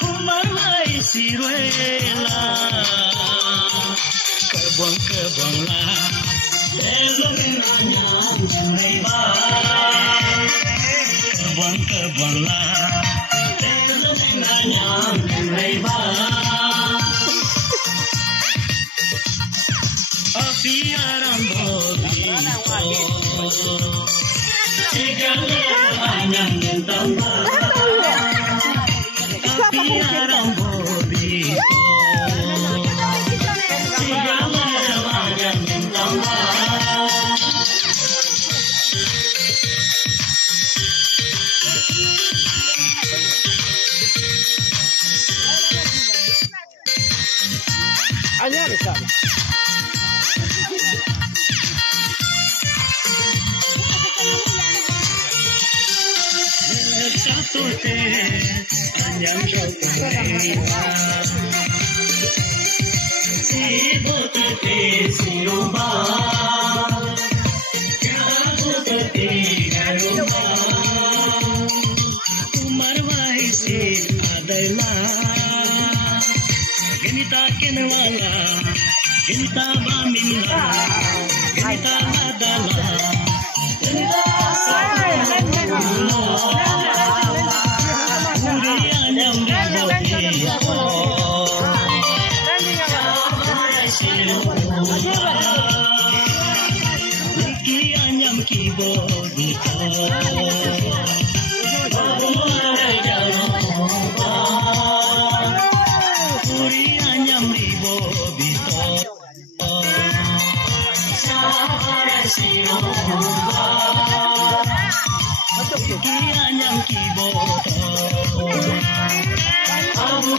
Kumarwai siruela kebang-kebangla delorinanya junaiba kebang-kebangla delorinanya junaiba afiaram bodhi segala anyang tambah afiaram bodhi segala anyang tambah Año de sana. Satu te anyang shokurewa sibut te siroba kabut te garuba kumarwai se adaila genita kenwala genita baminda genita adala genita Yang kiboto, abu